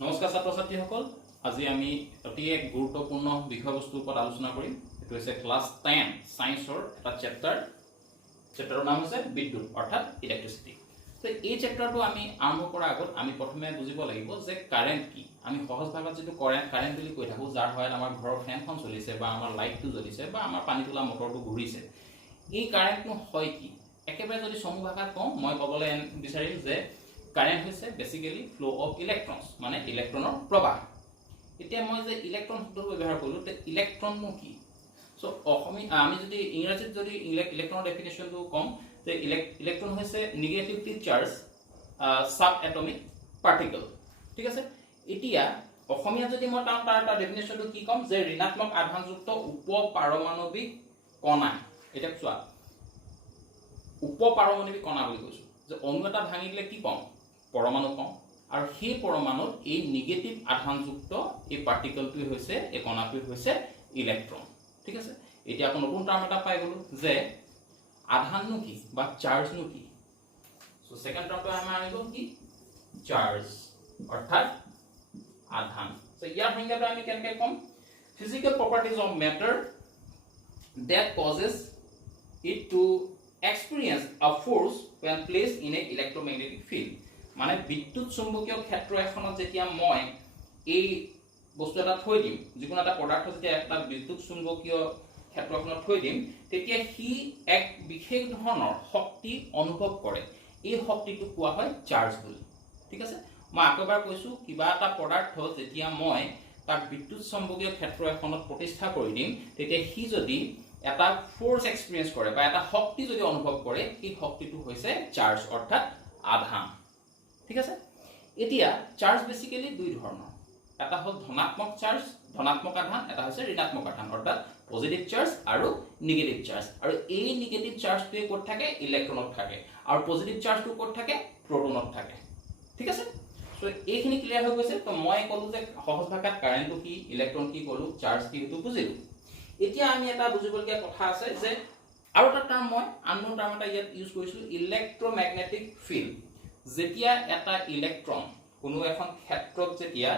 নমস্কাৰ ছাত্ৰ ছাত্ৰীসকল, আজি আমি অতি এক গুৰুত্বপূৰ্ণ বিষয়বস্তুৰ ওপৰত আলোচনা কৰিম। এটো হৈছে ক্লাছ 10 সায়েন্সৰ এটা চেপ্টাৰৰ নাম হৈছে বিদ্যুৎ অৰ্থাৎ ইলেক্ট্ৰিচিটি। তো এই চেপ্টাৰটো আমি আৰম্ভ কৰাৰ আগত আমি প্ৰথমে বুজিব লাগিব যে কাৰেণ্ট কি। আমি সহজ ভাষাত যেটো কাৰেণ্ট বুলি কৈ থাকো, যাৰ হয় আমাৰ ঘৰৰ ফেনখন চলিছে বা আমাৰ লাইটটো জ্বলিছে বা আমাৰ পানী তোলা মটৰটো ঘূৰিছে, এই কাৰেণ্টটো হয় কি? একেবাৰে যদি চমু ভাষাত কওঁ, মই ক'বলৈ বিচাৰিম যে কাৰেণ্ট হৈছে বেসিক্যালি ফ্লো অফ ইলেক্ট্ৰনস, মানে ইলেক্ট্ৰনৰ প্ৰবাহ। এতিয়া মই যে ইলেক্ট্ৰন শব্দটো ব্যৱহাৰ কৰিলো, তে ইলেক্ট্ৰননো কি? সো আমি যদি ইংৰাজীত যদি ইলেক্ট্ৰনৰ ডেফিনেশনটো কম, যে ইলেক্ট্ৰন হৈছে negatively charge sub atomic particle. ঠিক আছে, এতিয়া অসমীয়া যদি মই তাৰ ডেফিনেশনটো কি কম, যে ঋণাত্মক আধানযুক্ত উপপাৰমাণৱিক কণা। এটা চোৱা, উপপাৰমাণৱিক কণা বুলি কৈছো, যে অণু এটা ভাঙি দিলে কি পাওঁ? পৰমাণু পাওঁ। আৰু সেই পৰমাণুত এই নেগেটিভ আধানযুক্ত এই পাৰ্টিকলটো হৈছে, এই কণাটো হৈছে ইলেক্ট্ৰন। ঠিক আছে, এতিয়া আকৌ নতুন টাৰ্ম এটা পাই গলো, যে আধাননো কি বা চাৰ্জনো কি। সো সেকেন্ড টাৰ্মটো আমাৰ আহি গল কি? চাৰ্জ অৰ্থাৎ আধান। সো ইয়াৰ সংজ্ঞাটো আমি কেনেকৈ কম? Physical properties of matter that causes it to experience a force when placed in a electromagnetic field. মানে বিদ্যুৎ চুম্বকীয় ক্ষেত্ৰ এখনত যেতিয়া মই এই বস্তু এটা থৈ দিম, যিকোনো এটা পদাৰ্থ যেতিয়া এটা বিদ্যুৎ চুম্বকীয় ক্ষেত্ৰখনত থৈ দিম, তেতিয়া সি এক বিশেষ ধৰণৰ শক্তি অনুভৱ কৰে। এই শক্তিটো কোৱা হয় চাৰ্জ বুলি। ঠিক আছে, মই আকবাৰ কৈছো, কিবা এটা পদাৰ্থ যেতিয়া মই তাক বিদ্যুৎ চুম্বকীয় ক্ষেত্ৰ এখনত প্ৰতিষ্ঠা কৰি দিম, তেতিয়া সি যদি এটা ফোৰ্স এক্সপেৰিয়েন্স কৰে বা এটা শক্তি যদি অনুভৱ কৰে, এই শক্তিটো হৈছে চাৰ্জ অৰ্থাৎ আধান। ঠিক আছে, এতিয়া চাৰ্জ বেসিক্যালি দুই ধৰণৰ। এটা হল ধনাত্মক চাৰ্জ, ধনাত্মক আধান, এটা হৈছে ঋণাত্মক আধান অৰ্থাৎ পজিটিভ চাৰ্জ আৰু নেগেটিভ চাৰ্জ। আৰু এই নেগেটিভ চাৰ্জটোৱে ক'ত থাকে? ইলেক্ট্ৰনত থাকে। আৰু পজিটিভ চাৰ্জটো ক'ত থাকে? প্ৰটোনত থাকে। ঠিক আছে, সো এইখিনি ক্লিয়াৰ হৈ গৈছে। তো মই ক'লো যে সহজ ভাষাত কাৰেণ্টটো কি, ইলেক্ট্ৰন কি ক'লো, চাৰ্জ কি, সেইটো বুজিলো। এতিয়া আমি এটা বুজিবলগীয়া কথা আছে, যে আৰু এটা টাৰ্ম মই আননোন টাৰ্ম এটা ইয়াত ইউজ কৰিছো, ইলেক্ট্ৰমেগনেটিক ফিল্ড। যেতিয়া এটা ইলেক্ট্ৰন কোনো এখন ক্ষেত্ৰত যেতিয়া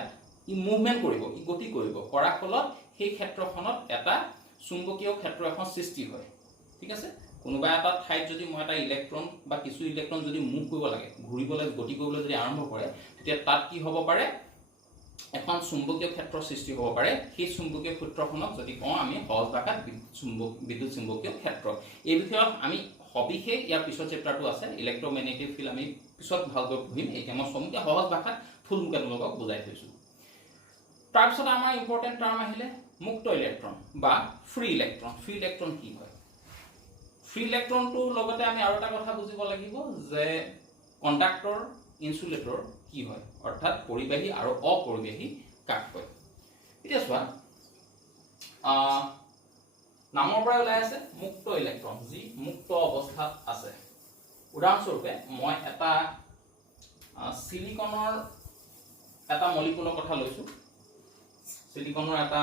ই মুভমেন্ট কৰিব, ই গতি কৰিব, কৰাৰ ফলত সেই ক্ষেত্ৰখনত এটা চুম্বকীয় ক্ষেত্ৰ এখন সৃষ্টি হয়। ঠিক আছে, কোনোবা এটা ঠাইত যদি মই এটা ইলেক্ট্ৰন বা কিছু ইলেক্ট্ৰন যদি মুভ কৰিব লাগে, ঘূৰিবলৈ, গতি কৰিবলৈ যদি আৰম্ভ কৰে, তেতিয়া তাত কি হ'ব পাৰে? এখন চুম্বকীয় ক্ষেত্ৰ সৃষ্টি হ'ব পাৰে। সেই চুম্বকীয় ক্ষেত্ৰখনক যদি কওঁ আমি সহজ ভাষাত বিদ্যুৎ চুম্বকীয় ক্ষেত্ৰ। এই বিষয়ে আমি সবিশেষ ইয়াৰ পিছত চেপ্টাৰটো আছে, ইলেক্ট্ৰমেগনেটিক ফিল্ড, আমি পিছত ভালকৈ পঢ়িম। এতিয়া মই চমুকৈ সহজ ভাষাত থুলমুলকৈ আপোনালোকক বুজাই থৈছো। তাৰপিছত আমাৰ ইম্পৰ্টেণ্ট টাৰ্ম আহিলে মুক্ত ইলেক্ট্ৰন বা ফ্ৰী ইলেক্ট্ৰন। ফ্ৰী ইলেক্ট্ৰন কি হয়? ফ্ৰী ইলেক্ট্ৰনটোৰ লগতে আমি আৰু এটা কথা বুজিব লাগিব, যে কণ্ডাক্টৰ, ইনসুলেটৰ কি হয়, অৰ্থাৎ পৰিবাহী আৰু অপৰিবাহী কাক কয়। এতিয়া চোৱা, নামৰ পৰা ওলাই আছে মুক্ত ইলেক্ট্ৰন, যি মুক্ত অৱস্থাত আছে। উদাহৰণস্বৰূপে মই এটা সিলিকনৰ এটা মলিকুলৰ কথা লৈছো, সিলিকনৰ এটা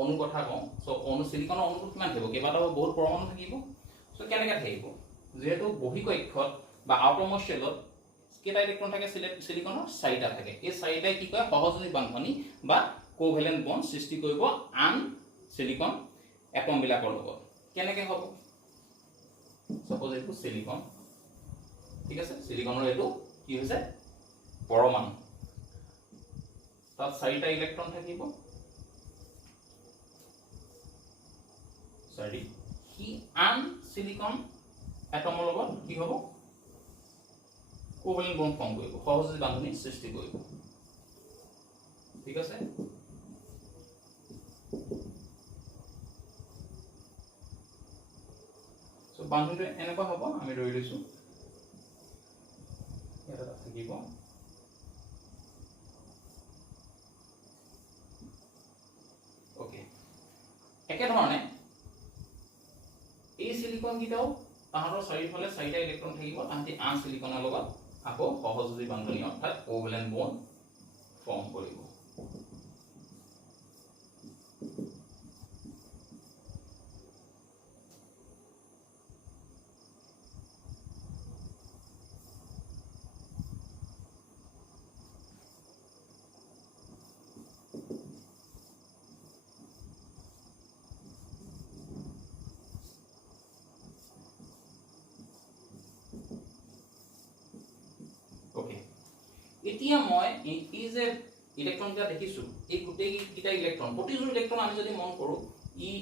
অণু কথা কওঁ। সো সিলিকনৰ অণুটো কিমান থাকিব? কেইবাটাও বহুত পৰমাণু থাকিব। সো কেনেকৈ থাকিব? যেহেতু বহিঃকক্ষত বা আউটাৰমোষ্ট শেলত কেইটা ইলেক্ট্ৰন থাকে? সিলিকনৰ 4টা থাকে। এই 4টাই কি কয়? সহযোগী বান্ধনী বা কোভেলেন্ট বন্ড সৃষ্টি কৰিব আন সিলিকন এটম বিলাকৰ লগত। কেনেকৈ হ'ব? সাপোজ এইটো সিলিকন। ঠিক আছে, সিলিকনৰ এইটো কি হৈছে? পৰমাণু। তাত 4টা ইলেক্ট্ৰন থাকিব, 4। সি আন সিলিকন এটমৰ লগত কি হ'ব? কোভেলেন্ট বন্ড ফৰ্ম কৰিব, সহযোগী বান্ধনী সৃষ্টি কৰিব। ঠিক আছে, সো বান্ধনীটো এনেকুৱা হ'ব, আমি ধৰি লৈছো এটা থাকিব। ওকে, একেধৰণে এই সিলিকন গিটাও তাহাঁতৰ চাৰিওফালে 4টা ইলেক্ট্ৰন থাকিব, তাহাঁতি আন সিলিকনৰ লগত আকৌ সহযোগী বান্ধনী অৰ্থাৎ কোভেলেন্ট বন্ড ফৰ্ম কৰিব। এতিয়া মই এই যে ইলেক্ট্ৰনটা দেখিছো এই গোটেইকেইটা ইলেক্ট্ৰন প্ৰতিটো ইলেক্ট্ৰন আমি যদি মন কৰো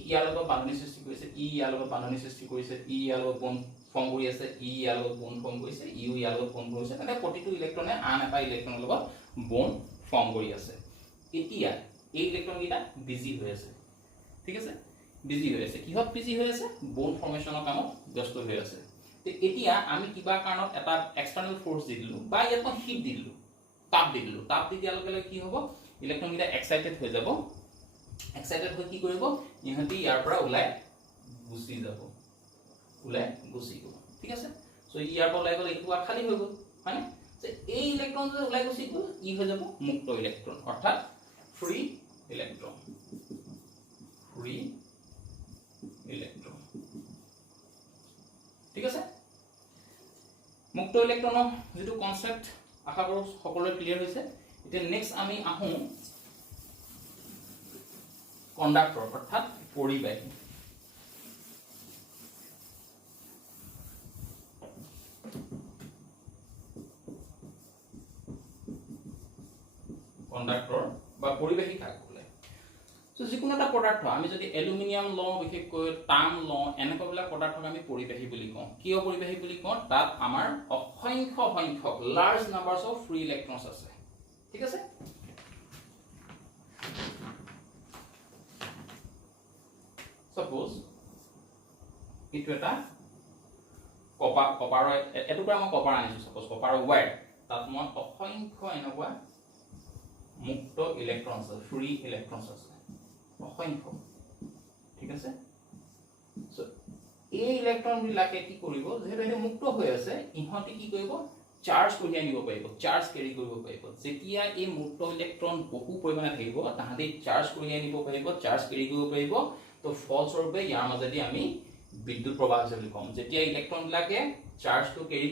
ইয়াৰ লগত বান্ধনী সৃষ্টি কৰিছে ইয়াৰ লগত বান্ধনী সৃষ্টি কৰিছে ইয়াৰ লগত বন্ড ফৰ্ম কৰি আছে ইয়াৰ লগত বন্ড ফৰ্ম কৰিছে ইয়াৰ লগত বন্ড কৰিছে মানে প্ৰতিটো ইলেক্ট্ৰনে আন এটা ইলেক্ট্ৰনৰ লগত বন্ড ফৰ্ম কৰি আছে এতিয়া এই ইলেক্ট্ৰন কেইটা বিজি হৈ আছে ঠিক আছে বিজি হৈ আছে কিহত বিজি হৈ আছে বন্ড ফৰ্মেশনৰ কামত ব্যস্ত হৈ আছে এতিয়া আমি কিবা কাৰণত এটা এক্সটাৰ্নাল ফোর্স দি দিলু বা ইয়াত মই হিট দি দিলু তাপ দি দিয়াৰ লগে লগে কি হ'ব ইলেক্ট্ৰন কেইটা এক্সাইটেড হৈ যাব এক্সাইটেড হৈ কি কৰিব ইহঁতি ইয়াৰ পৰা ওলাই গুচি যাব ওলাই গুচি গ'ল ঠিক আছে সো ইয়াৰ পৰা ওলাই গ'ল এইটো খালি হৈ গ'ল মানে যে এই ইলেক্ট্ৰন যে ওলাই গুচি গ'ল ই হৈ যাব মুক্ত ইলেক্ট্ৰন অৰ্থাৎ ফ্ৰী ইলেক্ট্ৰন ঠিক আছে মুক্ত ইলেক্ট্ৰনৰ যেটো কনসেপ্ট আশা কৰো সকলোৰে ক্লিয়াৰ হৈছে এতিয়া নেক্সট আমি আহো কন্ডাক্টৰ অৰ্থাৎ পৰিবাহী কন্ডাক্টৰ বা পৰিবাহী কাক বোলে সো যিকোনো এটা পদাৰ্থ আমি যদি এলুমিনিয়াম লওঁ বিশেষকৈ তাম লওঁ এনেকুৱাবিলাক পদাৰ্থক আমি পৰিবাহী বুলি কওঁ কিয় পৰিবাহী বুলি কওঁ তাত আমাৰ অসংখ্য সংখ্যক large numbers of free electrons আছে ঠিক আছে সাপোজ ইটো এটা কপাৰৰ এটুকুৰা মই কপাৰ আনিছো সাপোজ কপাৰৰ ওয়্যাৰ তাত মই অসংখ্য এনেকুৱা মুক্ত ইলেক্ট্ৰনছ আছে ফ্ৰী ইলেক্ট্ৰনছ আছে অসংখ্য ঠিক আছে সো এই ইলেক্ট্ৰন বিলাকে কি কৰিব যেহেতু এটা মুক্ত হৈ আছে ইহঁতি কি কৰিব চাৰ্জ কঢ়িয়াই নিব পাৰিব চাৰ্জ কেৰি কৰিব পাৰিব যেতিয়া এই মুক্ত ইলেক্ট্ৰন বহু পৰিমাণে থাকিব তাহাঁতি চাৰ্জ কঢ়িয়াই নিব পাৰিব চাৰ্জ কেৰি কৰিব পাৰিব তো ফলস্বৰূপে ইয়াৰ মাজেদি আমি বিদ্যুৎ প্ৰবাহ হৈছে বুলি কম যেতিয়া ইলেক্ট্ৰন বিলাকে চাৰ্জটো কেৰি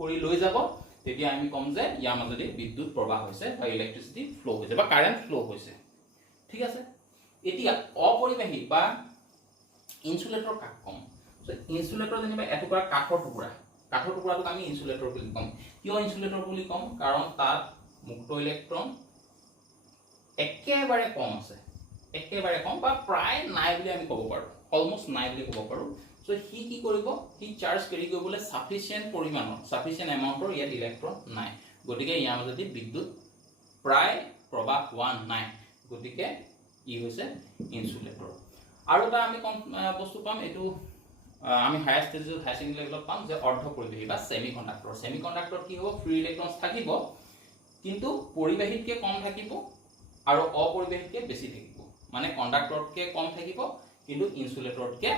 কৰি লৈ যাব তেতিয়া আমি কম যে ইয়াৰ মাজেদি বিদ্যুৎ প্ৰবাহ হৈছে বা ইলেক্ট্ৰিচিটি ফ্লো হৈছে বা কাৰেন্ট ফ্লো হৈছে ঠিক আছে এতিয়া অপৰিবাহী বা ইনসুলেটৰ কাক কম সো ইনসুলেটৰ যেনিবা এটুকুৰা কাঠৰ টুকুৰাটোক আমি ইনসুলেটৰ বুলি কম কিয় ইনসুলেটৰ বুলি কম কাৰণ তাত মুক্ত ইলেক্ট্ৰন একেবাৰে কম আছে একেবাৰে কম বা প্ৰায় নাই বুলি আমি ক'ব পাৰো অলমোস্ট নাই বুলি ক'ব পাৰো সো হি কি কৰিব হি চাৰ্জ কেৰি কৰিবলৈ সাফিচিয়েন্ট পৰিমাণৰ সাফিচিয়েন্ট এমাউন্টৰ ইয়াত ইলেক্ট্ৰন নাই গতিকে ইয়াৰ মাজেদি বিদ্যুৎ প্ৰায় প্ৰবাহ হোৱা নাই গতিকে ই হৈছে ইনসুলেটৰ আৰু এটা আমি বস্তু পাম এটো আমি হায়াৰ ষ্টেজত হাই সেকেন্ডাৰী লেভেলত পাম যে অৰ্ধ পৰিবাহী বা সেমিকন্ডাক্টৰ কি হ'ব ফ্ৰী ইলেক্ট্ৰনছ থাকিব কিন্তু পৰিবাহীতকৈ কম থাকিব আৰু অপৰিবাহীতকৈ বেছি থাকিব মানে কন্ডাক্টৰতকৈ কম থাকিব কিন্তু ইনসুলেটৰতকৈ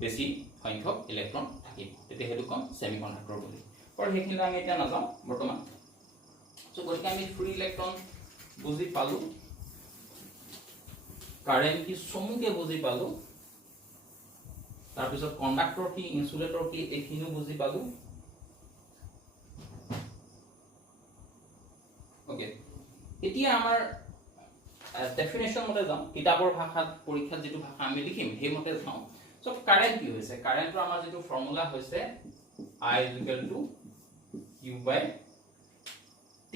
বেছি সংখ্যক ইলেক্ট্ৰন থাকিব তেতিয়া হেতু কম সেমিকন্ডাক্টৰ বুলি আৰু হেখিনি আমি এতিয়া নাযাওঁ বৰ্তমান সো গতিকে আমি ফ্ৰী ইলেক্ট্ৰন বুজি পালো কাৰেন্ট কি সমুকে বুজি পালো তাৰ পিছত কন্ডাক্টৰ কি ইনসুলেটৰ কি এখিনিও বুজি পালো ওকে এতিয়া আমাৰ ডেফিনেশন মতে যাম কিতাপৰ ভাষাত পৰীক্ষাত যেটো ভাষা আমি লিখিম সেই মতে যাওঁ সো কাৰেন্ট কি হৈছে কাৰেন্টৰ আমাৰ যেটো ফৰ্মুলা হৈছে I = Q/T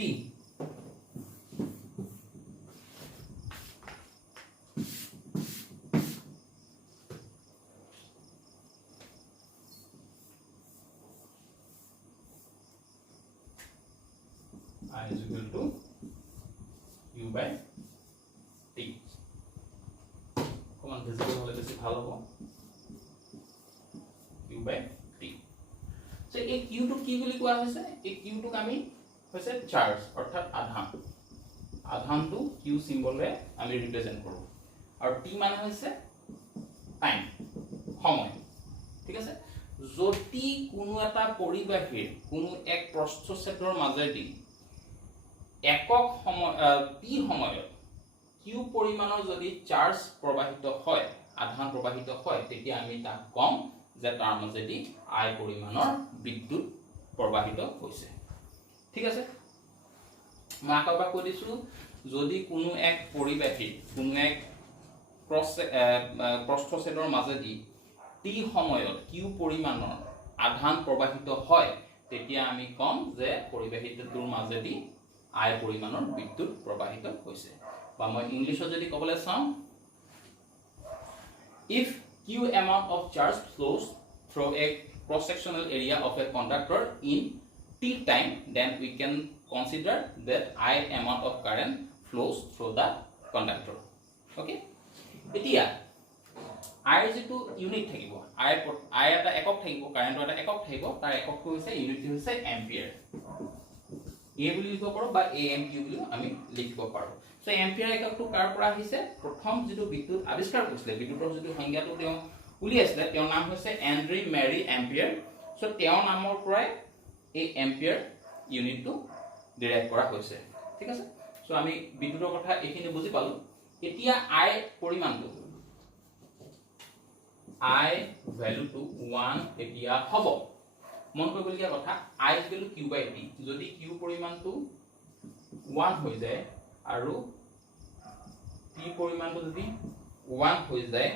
I = Q/T কমান ভিজিবল হলে বেছি ভাল হ'ব Q/T সো এই Q টু কি বুলি কোৱা হৈছে এই Q টুক আমি হৈছে চাৰ্জ অৰ্থাৎ আধানটো Q সিম্বলৰে আমি ৰিপ্ৰেজেন্ট কৰো আৰু T মানে হৈছে টাইম সময় ঠিক আছে যদি কোনো এটা পৰিবাহীৰ কোনো এক প্ৰস্থচ্ছেদৰ মাজেদি একক সময় T সময়ত Q পৰিমাণৰ যদি চাৰ্জ প্ৰবাহিত হয় আধান প্ৰবাহিত হয় তেতিয়া আমি তাক কম যে তাৰ মাজেদি I পৰিমাণৰ বিদ্যুৎ প্ৰবাহিত হৈছে ঠিক আছে মই আকবা কৈ দিছো যদি কোনো এক পৰিবাহী কোনো এক প্ৰস্থচ্ছেদৰ মাজেদি T সময়ত Q পৰিমাণৰ আধান প্ৰবাহিত হয় তেতিয়া আমি কম যে পৰিবাহীটোৰ মাজেদি I পৰিমাণৰ বিদ্যুৎ প্ৰবাহিত হৈছে বা মই ইংলিছত যদি ক'বলৈ চাওঁ if q amount of charge flows through a cross sectional area of a conductor in t time then we can consider that I amount of current flows through the conductor okay এতিয়া I যেটো unit থাকিব I এটা একক থাকিব current এটা একক থাকিব তাৰ এককটো হৈছে ইউনিটটো হৈছে এম্পিয়াৰ A বুলি লিখিব পাৰো বা AMQ বুলি আমি লিখিব পাৰো সো এম্পিয়াৰ এককটো কাৰ পৰা আহিছে প্ৰথম যেটো বিদ্যুৎ আৱিষ্কাৰ কৰিছিল বিদ্যুতৰ যেটো সংজ্ঞাটো তেওঁ উলিয়াইছিল তেওঁৰ নাম হৈছে এন্ড্ৰি মেৰি এম্পিয়াৰ সো তেওঁৰ নামৰ পৰাই এই এম্পিয়াৰ ইউনিটটো ডিৰাইভ কৰা হৈছে ঠিক আছে সো আমি বিদ্যুতৰ কথা এখিনি বুজি পালো এতিয়া I পৰিমাণটো I value to 1 এতিয়া হ'ব মন কৰিবলগীয়া কথা I is equal to Q by T যদি Q পৰিমাণটো 1 হৈ যায় আৰু T পৰিমাণটো যদি 1 হৈ যায়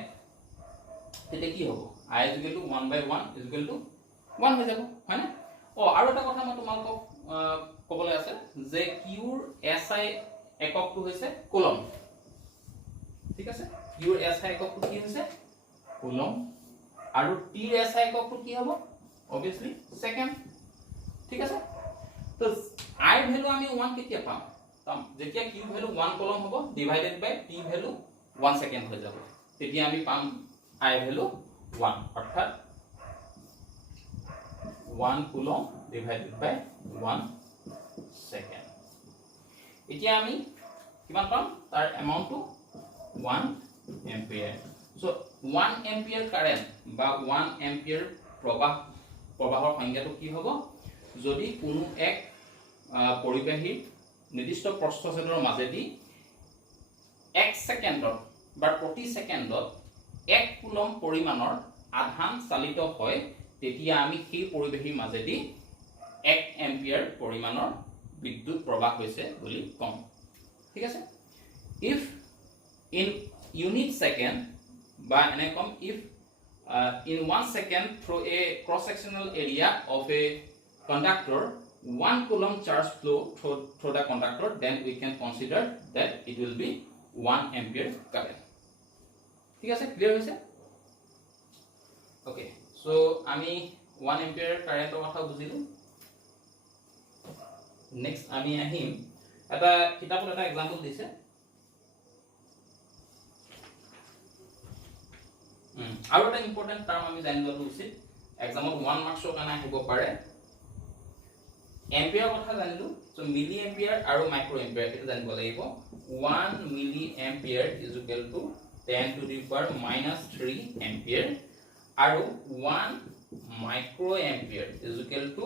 তেতিয়া কি হ'ব I is equal to 1 by 1 is equal to 1 হৈ যাব হয় না আৰু এটা কথা মই তোমালোকক ক'বলৈ আছে যে Q ৰ SI এককটো হৈছে কুলম ঠিক আছে Q ৰ SI এককটো কি হৈছে কুলম আৰু T ৰ SI এককটো কি হ'ব obviously second ঠিক আছে তো I value আমি 1 কেতিয়া পাম তাম যেতিয়া Q value 1 কুলম হ'ব divided by T value 1 second হৈ যাব তেতিয়া আমি পাম I value 1 অৰ্থাৎ 1 কুলম divided by 1 সেকেন্ড এতিয়া আমি কিমান পাম তাৰ এমাউন্টটো 1 এম্পিয়াৰ সো 1 এম্পিয়াৰ কাৰেন্ট বা 1 এম্পিয়াৰ প্ৰবাহৰ সংজ্ঞাটো কি হ'ব যদি কোনো এক পৰিবাহী নিৰ্দিষ্ট প্ৰস্থচ্ছেদৰ মাজেদি 1 সেকেন্ডত বা প্ৰতি সেকেন্ডত 1 কুলম পৰিমাণৰ আধান চালিত হয় তেতিয়া আমি সেই পৰিবাহীৰ মাজেদি 1 এম্পিয়াৰ পৰিমাণৰ বিদ্যুৎ প্ৰবাহ হৈছে বুলি কম ঠিক আছে if in unit second বা এনে কম if in 1 second through a cross sectional area of a conductor 1 coulomb charge flow through the conductor then we can consider that it will be 1 ampere current ঠিক আছে clear হৈছে okay so আমি 1 ampere কাৰেন্টৰ কথা বুজিলো next আমি আহিম এটা কিতাপত এটা एग्जांपल দিছে আৰু এটা ইম্পৰ্টেন্ট টাৰ্ম আমি জানি ললো উচিত এক্সামত 1 মাৰ্কসৰ কাৰণে আহিব পাৰে এম্পিয়াৰ কথা জানিলো সো মিলি এম্পিয়াৰ আৰু মাইক্ৰো এম্পিয়াৰ এটা জানিব লাগিব 1 মিলি ampere is equal to 10 to the power -3 ampere আৰু 1 micro ampere is equal to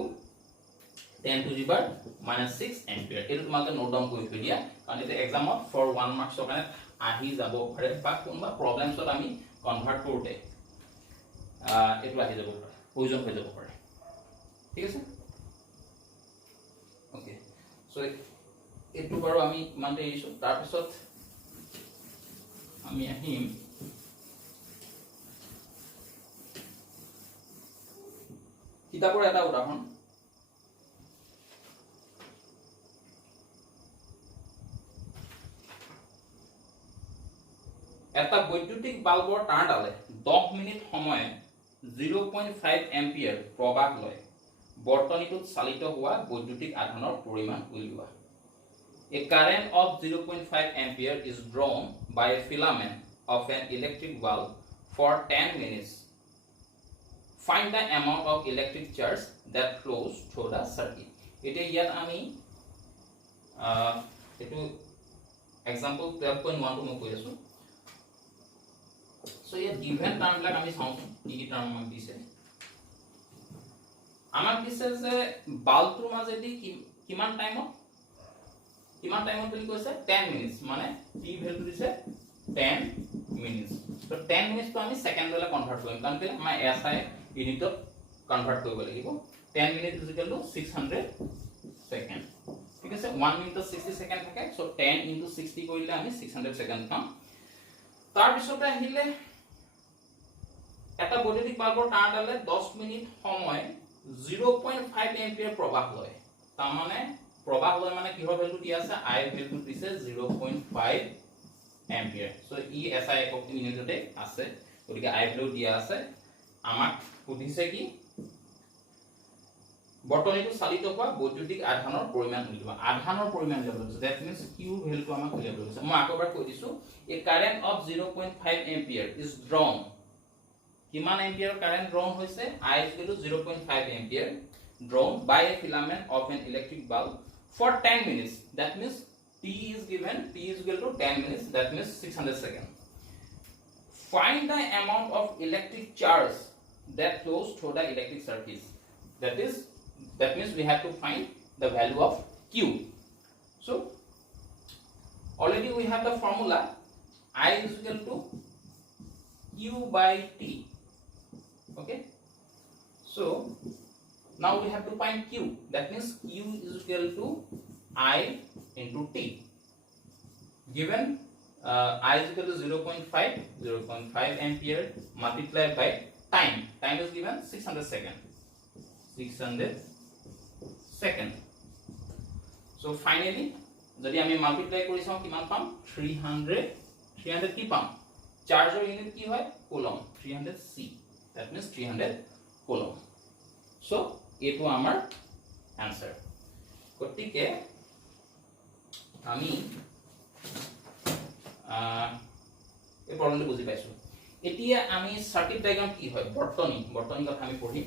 10 to the power -6 ampere এটো তোমালোকে নোট ডাউন কৰি থৈ দিয়া কাৰণ এটা এক্সামত ফৰ 1 মাৰ্কসৰ কাৰণে আহি যাব পাৰে বা কোনবা প্ৰবলেমছত আমি কনভাৰ্ট কৰোতে এটো আহি যাব পাৰে প্ৰয়োজন হৈ যাব পাৰে ঠিক আছে ওকে সো এটো বাৰু আমি মানে ইছু তাৰ পিছত আমি আহিম কিতাপৰ এটা উদাহৰণ এটা বৈদ্যুতিক বাল্বৰ তাঁৰডালে 10 মিনিট সময় 0.5 এম্পিয়াৰ প্ৰবাহ লয় বৰ্তনীটোত চালিত হোৱা বৈদ্যুতিক আধানৰ পৰিমাণ উলিওৱা A current of 0.5 ampere is drawn by a filament of an electric bulb for 10 minutes. Find the amount of electric charge that flows through the circuit. Ite yat ami etu example 12.1 to mo koi asu. So ye given term like ami sound ki term amak dise. Amak dise je bulb tu majedi kiman time কিমান টাইমত বুলি কৈছে 10 minutes মানে t value দিছে 10 minutes তো 10 minutes তো আমি সেকেন্ডলৈ convert কৰিম কাৰণ কি আমাৰ SI ইউনিটত কনভাৰ্ট কৰিব লাগিব 10 minute is equal to 600 second ঠিক আছে 1 মিনিটত 60 সেকেন্ড থাকে সো 10 ইনটু 60 কৰিলে আমি 600 সেকেন্ড পাম তাৰ পিছতে আহিলে এটা বৈদ্যুতিক বাল্বৰ তাঁৰডালে 10 মিনিট সময় 0.5 এম্পিয়াৰ প্ৰবাহ লয় তাৰ মানে প্ৰবাহ লয় মানে কিহৰ ভ্যালু দিয়া আছে I ভ্যালু দিছে 0.5 এম্পিয়াৰ সো ই এসআই একক ইউনিটতে আছে গতিকে I ভ্যালু দিয়া আছে আমাক সুধিছে কি বৰ্তনীটো চালিত হোৱা বৈদ্যুতিক আধানৰ পৰিমাণ উলিয়াব আধানৰ পৰিমাণ উলিয়াব দ্যাট মিন্স Q ভ্যালুটো আমাক উলিয়াব কৈছে মই আকবাৰ কৈ দিছো a current of 0.5 ampere is drawn কিমান এম্পিয়াৰ কাৰেন্ট ড্ৰন হৈছে I is equal to 0.5 ampere drawn by a filament of an electric bulb for 10 minutes that means T is given T is equal to 10 minutes that means 600 seconds find the amount of electric charge that flows through the electric surface that means we have to find the value of Q so already we have the formula I is equal to Q by T okay so now we have to find Q that means Q is equal to I into T given I is equal to 0.5 ampere multiplied by time is given 600 second so finally যদি আমি multiply কৰি চাও কিমান পাম 300 কি পাম চাৰ্জৰ unit কি হয় coulomb 300 C that means 300 coulomb so এটো আমাৰ आंसर গতিকে আমি এই প্ৰবলেমটো বুজি পাইছো এতিয়া আমি সাৰ্কিট ডায়াগ্ৰাম কি হয় বৰ্তনী কথা আমি পঢ়িম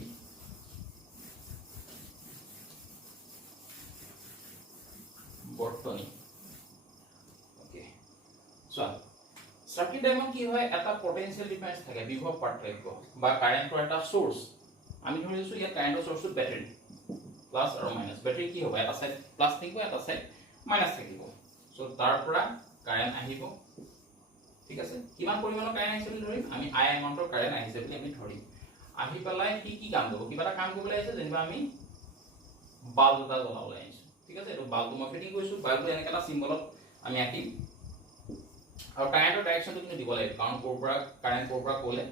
বৰ্তনী ওকে সো সাৰ্কিট ডায়াগ্ৰাম কি হয় এটা পটেনশিয়াল ডিফাৰেন্স থাকে বিভব পাৰ্থক্য বা কাৰেন্টৰ এটা সোৰ্স আমি ধৰি লৈছো ইয়াত কাৰেন্টৰ সোৰ্সটো ব্যাটাৰি প্লাস আৰু মাইনাস ব্যাটাৰি কি হ'ব এটা সাইড প্লাস থাকিব এটা সাইড মাইনাস থাকিব সো তাৰ পৰা কাৰেন্ট আহিব ঠিক আছে কিমান পৰিমাণৰ কাৰেন্ট আহিছে বুলি ধৰিম আমি I এমাউন্টৰ কাৰেন্ট আহিছে বুলি আমি ধৰিম আহি পেলাই কি কাম কৰিব কিবা এটা কাম কৰিবলৈ আহিছে যেনিবা আমি বাল্ব এটা জ্বলাবলৈ আহিছো ঠিক আছে এটো বাল্বটো মই ফিটিং কৰিছো বাল্বটো এনেকা এটা সিম্বলত আমি আঁকিম আৰু কাৰেন্টৰ ডাইৰেকচনটো কিন্তু দিব লাগিব কাৰণ কাৰেন্ট ক'ৰ পৰা ক'লে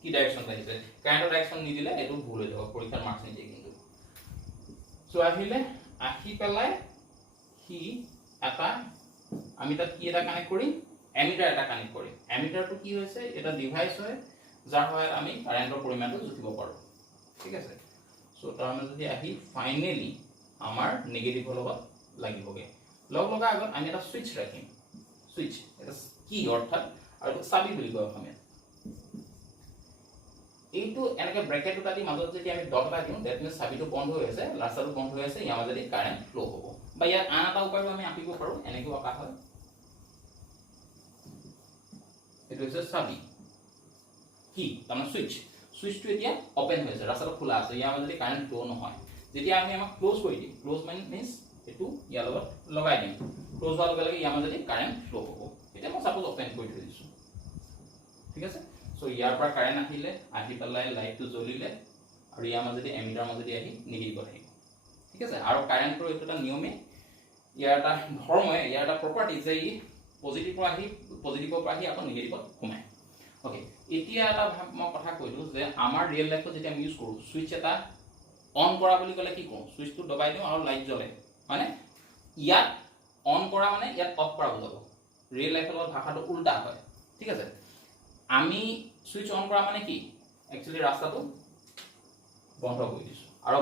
কি ডাইৰেকচন আহিছে কাৰেন্টৰ ডাইৰেকচন নিদিলে এটো ভুল হৈ যাব পৰীক্ষাৰ মাৰ্কছ নিদিয়ে কিন্তু সো আহিলে আহি পেলাই কি এটা আমি তাত কি এটা কানেক্ট কৰিম এমিটাৰ এটা কানেক্ট কৰিম এমিটাৰটো কি হৈছে এটা ডিভাইস হয় যাৰ সহায়ত আমি কাৰেন্টৰ পৰিমাণটো জুখিব পাৰো ঠিক আছে সো তাৰ মানে যদি আহি ফাইনালি আমাৰ নেগেটিভ লগত লাগিবগে লগা আগত আমি এটা সুইচ ৰাখিম সুইচ এটা কি অৰ্থাৎ আৰু চাবি বুলি কয় আমি এইটো এনেকে ব্ৰেকেট দুটা দি মাজত যদি আমি ডট এটা দিওঁ দ্যাট মিন্স চাবিটো বন্ধ হৈ আছে লাষ্টাৰটো বন্ধ হৈ আছে ইয়াৰ মাজেদি কাৰেন্ট ফ্লো হ'ব বা ইয়াৰ আন এটা উপায়ও আমি আঁকিব পাৰো এনেকৈ আঁকা হয় এটো হৈছে চাবি কি তাৰমানে সুইচটো এতিয়া ওপেন হৈ আছে ৰাস্তাটো খোলা আছে ইয়াৰ মাজেদি কাৰেন্ট ফ্লো নহয় যেতিয়া আমি আমাক ক্লোজ কৰি দিম ক্লোজ মিন্স এটো ইয়াৰ লগত লগাই দিম ক্লোজ হোৱাৰ লগে লগে ইয়াৰ মাজেদি কাৰেন্ট ফ্লো হ'ব এতিয়া মই সাপোজ ওপেন কৰি থৈ দিছো ঠিক আছে সো ইয়াৰ পৰা কাৰেন্ট আহিলে আহি পেলাই লাইটটো জ্বলিলে আৰু ইয়াৰ মাজেদি এমিটাৰ মাজেদি আহি নিগেটিভ আহিব ঠিক আছে আৰু কাৰেন্টৰ এটা নিয়মে ইয়াৰ এটা ধৰ্মই ইয়াৰ এটা প্ৰপাৰ্টি যে ই পজিটিভৰ পৰা আহি আকৌ নিগেটিভত সোমায় ওকে এতিয়া এটা মই কথা কৈলো যে আমাৰ ৰিয়েল লাইফত যেতিয়া আমি ইউজ কৰো সুইচ এটা অন কৰা বুলি ক'লে কি কৰো সুইচটো দবাই দিওঁ আৰু লাইট জ্বলে মানে ইয়াত অন কৰা মানে ইয়াত অফ কৰা বুজাব ৰিয়েল লাইফৰ ভাষাটো উল্টা হয় ঠিক আছে আমি সুইচ অন কৰা মানে কি একচুয়ালি ৰাস্তাটো বন্ধ কৰি দিছো আৰু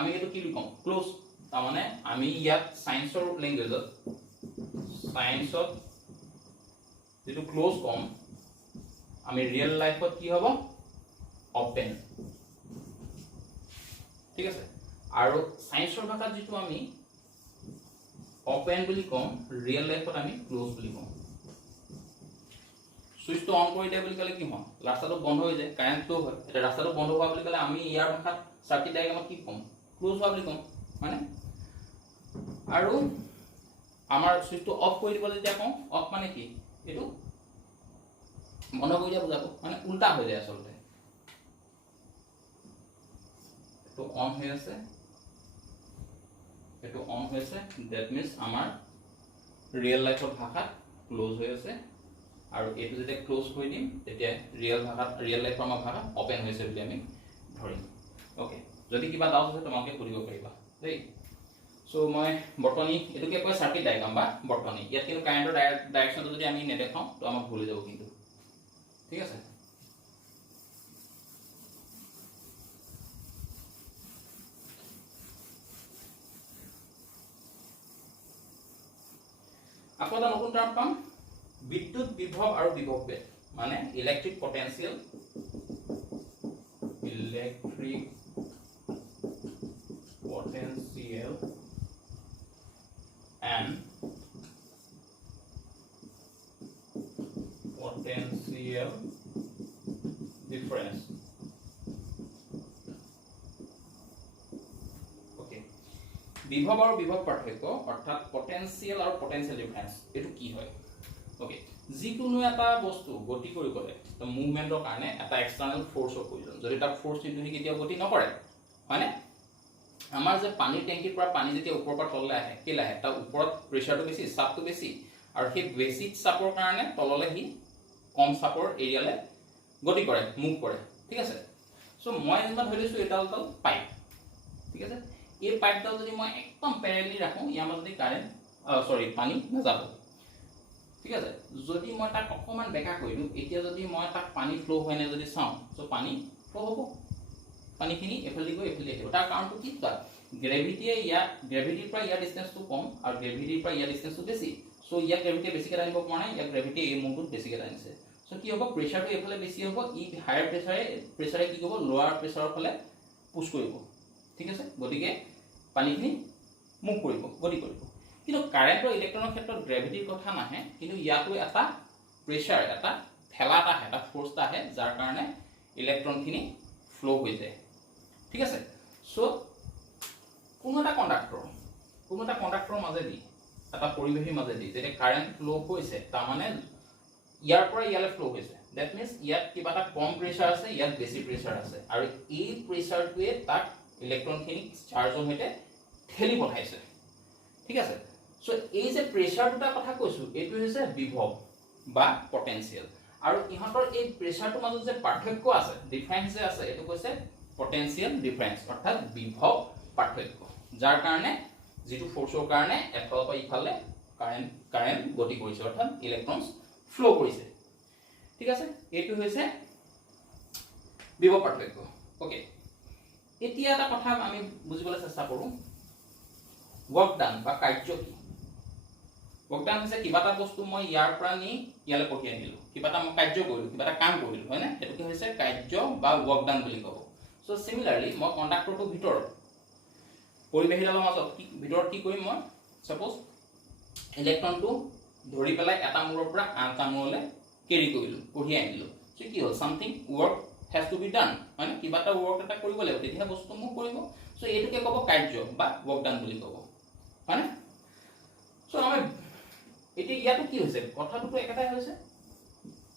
আমি এটো কি লিখম ক্লোজ তাৰ মানে আমি ইয়াত সায়েন্সৰ ল্যাঙ্গুৱেজত সায়েন্সত যেটো ক্লোজ কম আমি ৰিয়েল লাইফত কি হ'ব ওপেন ঠিক আছে আৰু সায়েন্সৰ ভাষাত যেটো আমি ওপেন বুলি কম ৰিয়েল লাইফত আমি ক্লোজ বুলি কম সুইচটো অন কৰি দিয়া বুলি ক'লে কি হয় ৰাস্তাটো বন্ধ হৈ যায় কাৰেন্ট ফ্লো হয় এটা ৰাস্তাটো বন্ধ হোৱা বুলি ক'লে আমি ইয়াৰ ভাষাত সাৰ্কিট ডায়াগ্ৰামত কি কম ক্লোজ হোৱা বুলি কম মানে আৰু আমাৰ সুইচটো অফ কৰি দিব যেতিয়া কম অফ মানে কি এটো বন্ধ কৰি দিয়া বুজাব মানে উল্টা হৈ যায় আসলে এটো অন হৈ আছে দ্যাট মিন্স আমাৰ ৰিয়েল লাইফৰ ভাষাত ক্লোজ হৈ আছে আৰু এটো যেতিয়া ক্লোজ কৰি দিম তেতিয়া ৰিয়েল লাইফৰ আমাৰ ভাষা ওপেন হৈছে বুলি আমি ধৰিম ওকে যদি কিবা ডাউট আছে তোমাকে সুধিব পাৰিবা দেই সো সো মই বটনি এটুকে কয় সাৰ্কিট ডায়াগ্ৰাম বা বটনি ইয়াত কিন্তু কাৰেন্টৰ ডাইরেকশনটো যদি আমি নেদেখাও তো আমাক ভুল হৈ যাব কিন্তু ঠিক আছে আকৌ এটা নতুন টার্ম পাম বিদ্যুৎ বিভব আৰু বিভব বেদ মানে electric potential and potential difference. Okay. বিভব আৰু বিভব পাৰ্থক্য অৰ্থাৎ পটেনশিয়াল আৰু পটেনশিয়াল ডিফাৰেন্স এটো কি হয় ওকে যিকোনো এটা বস্তু গতি কৰি গলে তো মুভমেন্টৰ কাৰণে এটা এক্সটাৰ্নাল ফোৰ্সৰ প্ৰয়োজন যদি তা ফোৰ্স নিদিলে কেতিয়াও গতি নকৰে হয়নে আমাৰ যে পানীৰ টেংকিৰ পৰা পানী যেতিয়া ওপৰৰ পৰা তললৈ আহে কেলে আহে তাৰ ওপৰত প্ৰেছাৰটো বেছি চাপটো বেছি আৰু সেই বেছি চাপৰ কাৰণে তললৈ হি কম চাপৰ এৰিয়ালে গতি কৰে মুভ কৰে ঠিক আছে সো মই যেনিবা ধৰিছো এটা অলপ পাইপ ঠিক আছে এই পাইপডাল যদি মই একদম প্যাৰেলালি ৰাখো ইয়াৰ মাজতে কাৰেন্ট সৰি পানী নাযাব ঠিক আছে যদি মই তাক অকমান বেকা কৰিলো এতিয়া যদি মই তাক পানী ফ্লো হয় না যদি চাও সো পানী ফ্লো হ'ব পানীখিনি এফালে গৈ এফালে আহিব তাৰ কাৰণটো কি তাৰ গ্ৰেভিটিয়ে গ্ৰেভিটিৰ পৰা ইয়াৰ ডিসটেন্সটো কম আৰু গ্ৰেভিটিৰ পৰা ইয়াৰ ডিসটেন্সটো বেছি সো ইয়াৰ গ্ৰেভিটি বেছিকৈ আনিব পৰা নাই ইয়াৰ গ্ৰেভিটি এই মুভটোত বেছিকৈ আনিছে সো কি হ'ব প্ৰেছাৰটো এফালে বেছি হ'ব ই হায়াৰ প্ৰেছাৰে কি কৰিব লোৱাৰ প্ৰেছাৰৰ ফালে পুশ কৰিব ঠিক আছে গতিকে পানীখিনি মুভ কৰিব গতি কৰিব কিন্তু কাৰেন্টৰ ইলেক্ট্ৰনৰ ক্ষেত্ৰত গ্ৰেভিটিৰ কথা নাহে কিন্তু ইয়াতো এটা প্ৰেছাৰ এটা ঠেলা এটা ফোৰ্স আহে যাৰ কাৰণে ইলেক্ট্ৰনখিনি ফ্লো হৈ যায় ঠিক আছে সো কোনো এটা কন্ডাক্টৰৰ মাজেদি এটা পৰিবেশৰ মাজেদি যেতিয়া কাৰেন্ট ফ্লো হৈছে তাৰ মানে ইয়াৰ পৰা ইয়ালে ফ্লো হৈছে দ্যাট মিন্স ইয়াত কিবা এটা কম প্ৰেছাৰ আছে ইয়াত বেছি প্ৰেছাৰ আছে আৰু এই প্ৰেছাৰটোৱে তাক ইলেক্ট্ৰনখিনি চাৰ্জৰ সৈতে ঠেলি পঠাইছে ঠিক আছে সো এই যে প্ৰেছাৰ দুটা কথা কৈছো এটো হৈছে বিভব বা পটেনশিয়াল আৰু ইহঁতৰ এই প্ৰেছাৰটোৰ মাজত যে পাৰ্থক্য আছে ডিফাৰেন্স যে আছে এটো কৈছে পটেনশিয়াল ডিফাৰেন্স অৰ্থাৎ বিভব পাৰ্থক্য যাৰ কাৰণে যেটো ফোৰ্সৰ কাৰণে এফালৰ পৰা ইফালে কাৰেন্ট গতি কৰিছে অৰ্থাৎ ইলেক্ট্ৰনছ ফ্লো কৰিছে ঠিক আছে এটো হৈছে বিভব পাৰ্থক্য ওকে এতিয়া এটা কথা আমি বুজিবলৈ চেষ্টা কৰো ওয়াৰ্ক ডান বা কাৰ্য কি ওয়াৰ্ক ডান হৈছে কিবা এটা বস্তু মই ইয়াৰ পৰা নি ইয়ালে পঠিয়াই আনিলো কিবা এটা মই কাৰ্য কৰিলো কিবা এটা কাম কৰিলো হয় না এটো কি হৈছে কাৰ্য বা ওয়াৰ্ক ডান বুলি কব সো সিমিলাৰলি মই কন্ডাক্টৰটো ভিতৰত পৰিবেশিডালৰ মাজত ভিতৰত কি কৰিম মই সাপোজ ইলেক্ট্ৰনটো ধৰি পেলাই এটা মূৰৰ পৰা আনটা মূৰলৈ কেৰি কৰিলো কঢ়িয়াই আনিলো সো কি হ'ল something work has to be done হয় না কিবা এটা ওয়ার্ক এটা কৰিব লাগিব তেতিয়া বস্তু মুভ কৰিব সো এইটোকে কব কাৰ্য বা ওয়ার্ক ডান বুলি কব হয় না সো আমি এটি ইয়াটো কি হৈছে কথাটো একেটাই হৈছে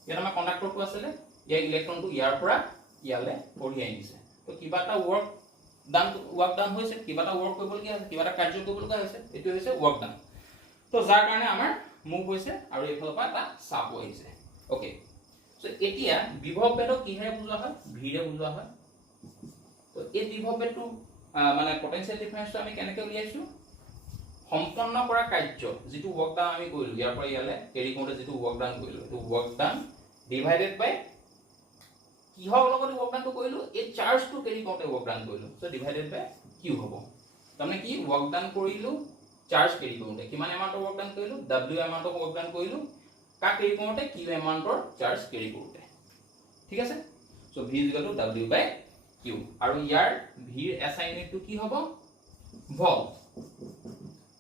ইয়াত আমাৰ কন্ডাক্টৰটো আছিল ইয়াৰ ইলেক্ট্ৰনটো ইয়াৰ পৰা ইয়ালে কঢ়িয়াই আনিছে তো কিবা এটা ওয়াৰ্ক ডান হৈছে কিবা এটা ওয়াৰ্ক কৰিবলগীয়া আছে কিবা এটা কাৰ্য কৰিবলগীয়া হৈছে এটো হৈছে ওয়াৰ্ক ডান তো যাৰ কাৰণে আমাৰ মুভ হৈছে আৰু এইফালৰ পৰা এটা চাপ আহিছে ওকে সো এতিয়া বিভব বেদক কিহে বুজোৱা হয় ভিৰে বুজোৱা হয় তো এই বিভব বেদটো মানে পটেনশিয়াল ডিফাৰেন্সটো আমি কেনেকৈ উলিয়াইছো সম্পন্ন কৰা কাৰ্য যেটো ওয়াৰ্ক ডান আমি কৰিলো ইয়াৰ পৰা ইয়ালে কেৰি কৰোতে যেটো ওয়াৰ্ক ডান কৰিলো এটো ওয়াৰ্ক ডান ডিভাইডেড বাই কিহৰ লগত ওয়াৰ্ক ডানটো কৰিলো এই চাৰ্জটো কেৰি কৰোতে ওয়াৰ্ক ডান কৰিলো সো ডিভাইডেড বাই কিউ হ'ব তাৰমানে কি ওয়াৰ্ক ডান কৰিলো চাৰ্জ কেৰি কৰোতে কিমান এমাউন্টৰ ওয়াৰ্ক ডান কৰিলো w এমাউন্টৰ ওয়াৰ্ক ডান কৰিলো কা কেৰি কৰোতে কিউ এমাউন্টৰ চাৰ্জ কেৰি কৰোতে ঠিক আছে সো v w বাই কিউ আৰু ইয়াৰ v ৰ SI ইউনিটটো কি হ'ব ভল্ট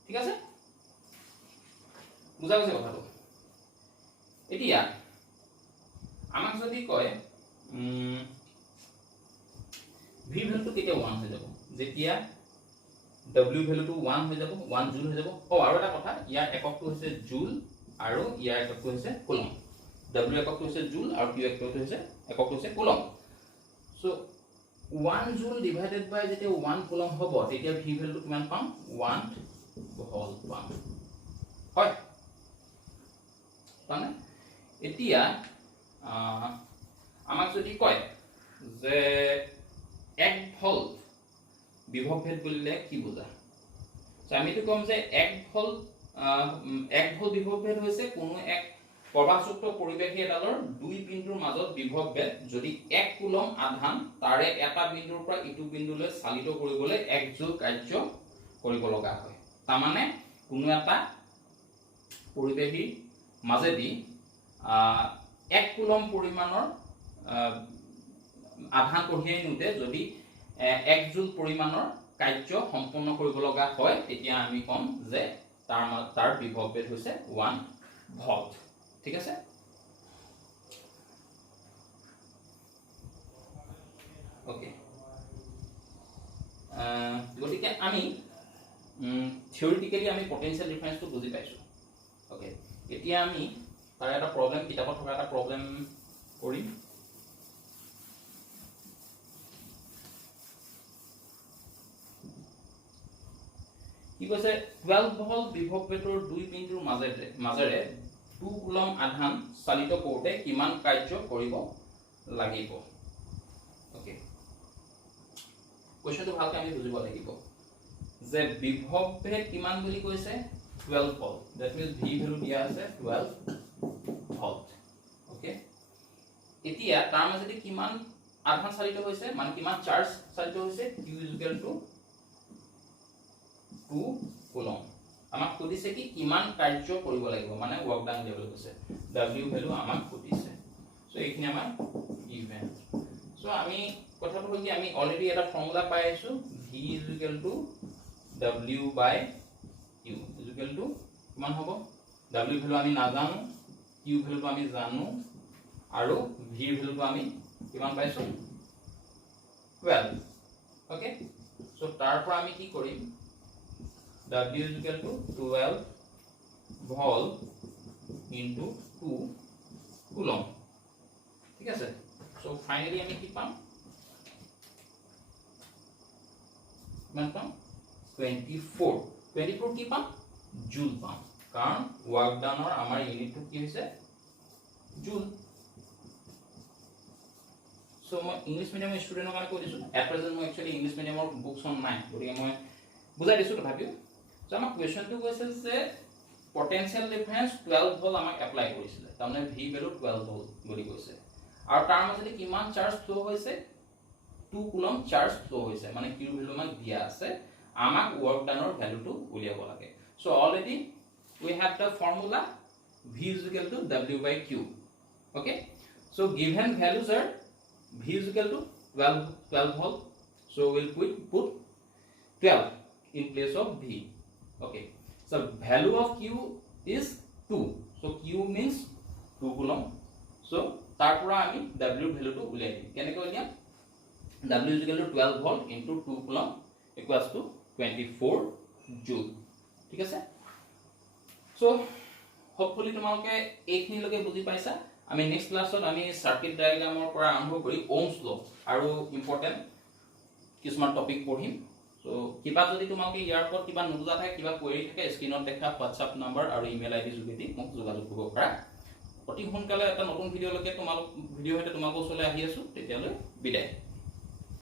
ঠিক আছে বুজা গৈছে কথাটো এতিয়া আমাক যদি কয় v ভ্যালুটো কেতিয়া 1 হৈ যাব যেতিয়া w ভ্যালুটো 1 হৈ যাব 1 জুল হৈ যাব আৰু এটা কথা ইয়াৰ এককটো হৈছে জুল আৰু ইয়াৰ এককটো হৈছে কুলম w এককটো হৈছে জুল আৰু q এককটো হৈছে কুলম সো 1 জুল ডিভাইডেড বাই যেতিয়া 1 কুলম হ'ব তেতিয়া v ভ্যালুটো কিমান পাম 1 ভল্ট পাম হয় মানে এতিয়া আমাক যদি কয় যে 1 ভল্ট বিভব ভেদ বুলিলে কি বুজা সো আমি তো কম যে 1 ভোল্ট বিভৱভেদ হৈছে কোনো এক প্ৰবাহযুক্ত পৰিৱেশী এডালৰ দুই বিন্দুৰ মাজত বিভৱভেদ যদি 1 কুলম আধান তাৰে এটা বিন্দুৰ পৰা ইটো বিন্দুলৈ চালিত কৰিবলৈ 1 জুল কাৰ্য কৰিব লগা হয় তাৰমানে কোনো এটা পৰিৱেশী মাজেদি 1 কুলম পৰিমাণৰ আধান কঢ়িয়াই নিওঁতে যদি 1 জুল পৰিমাণৰ কাৰ্য সম্পন্ন কৰিব লগা হয় তেতিয়া আমি কম যে তাৰ বিভৱভেদ হৈছে 1 ভোল্ট ঠিক আছে ওকে গতিকে আমি থিওৰিটিক্যালি আমি পটেনশিয়াল ডিফাৰেন্সটো বুজি পাইছো ওকে এতিয়া আমি তাৰ এটা প্ৰবলেম কিতাপত থকা এটা প্ৰবলেম কৰিম কি কৈছে 12 ভোল্ট বিভৱভেদৰ দুই বিন্দুৰ মাজেৰে 2 কুলম আধান চালিত কৰোঁতে কিমান কাৰ্য কৰিব লাগিব ওকে কোৱেশ্চনটো ভালকৈ আমি বুজিব লাগিব যে বিভৱভেদ কিমান বুলি কৈছে 12 volt that means V value দিয়া আছে 12 ভোল্ট ওকে এতিয়া তাৰ মাজেদি কিমান আধান চালিত হৈছে মানে কিমান চাৰ্জ চালিত হৈছে q = 2 কুলম আমাক খুদিছে কি কিমান কাৰ্য কৰিব লাগিব মানে ওয়াৰ্ক ডান লেভেল কৈছে w ভ্যালু আমাক খুদিছে সো এইখিনি আমাৰ ইভেন সো আমি কথাটো হ'ল কি আমি অলৰেডি এটা ফৰ্মুলা পাই আছো v = w by q কিমান হ'ব w ভ্যালু আমি নাজানো q ভ্যালুটো আমি জানো আৰু v ভ্যালুটো আমি কিমান পাইছো 12 ওকে সো তাৰ পৰা আমি কি কৰিম W is equal to 12 volt into 2 coulomb ঠিক আছে so finally আমি কি পাম মান পাম 24 কি পাম জুল পাম কাৰণ ওয়াৰ্ক ডানৰ আমাৰ ইউনিটটো কি হৈছে জুল so মই ইংলিশ মিডিয়াম ষ্টুডেন্টৰ কাৰণে কৈ দিছো এট প্ৰেজেন্ট মই একচুয়ালি ইংলিশ মিডিয়ামৰ বুকছ অন নাই গতিকে মই বুজাই দিছো তথাপিও So আমাৰ কোৱেশ্চনটো কৈছে যে পটেনশিয়াল ডিফাৰেন্স 12 ভোল্ট আমাক এপ্লাই কৰিছিলে তাৰমানে v ভ্যালু 12 ভোল্ট বুলি কৈছে আৰু তাৰ মাজতে কিমান চাৰ্জ ফ্লো হৈছে 2 কুলম চাৰ্জ ফ্লো হৈছে মানে q ভ্যালু আমাক দিয়া আছে আমাক ওয়াৰ্ক ডানৰ ভ্যালুটো উলিয়াব লাগে so already we have the formula v is equal to w by q okay so given values are v is equal to 12 volt so we'll put 12 in place of v okay so value of q is 2 so q means 2 coulomb so tarpora ami w value to ulai di keneke uliam w is equal to 12 volt into 2 coulomb equals to 24 joule ঠিক আছে so hopefully তোমালোকে এইখিনি লগে বুজি পাইছা আমি next ক্লাছত আমি সার্কিট ডায়াগ্ৰামৰ পৰা আৰম্ভ কৰি ohms law আৰু ইম্পৰ্টেন্ট কিছুমান টপিক পঢ়িম So, কিবা যদি তোমালোকে ইয়াৰ ওপৰত কিবা নুবুজা থাকে কিবা কোৱেৰি থাকে স্ক্ৰিনত দেখা WhatsApp নম্বৰ আৰু ইমেইল আইডি যোগেদি মোক যোগাযোগ কৰিব পাৰা অতি সোনকালে এটা নতুন ভিডিঅ' লৈকে তোমালোক ভিডিঅ' হৈতে তোমালোকৰ ওচৰলৈ আহি আছো তেতিয়ালৈ বিদায়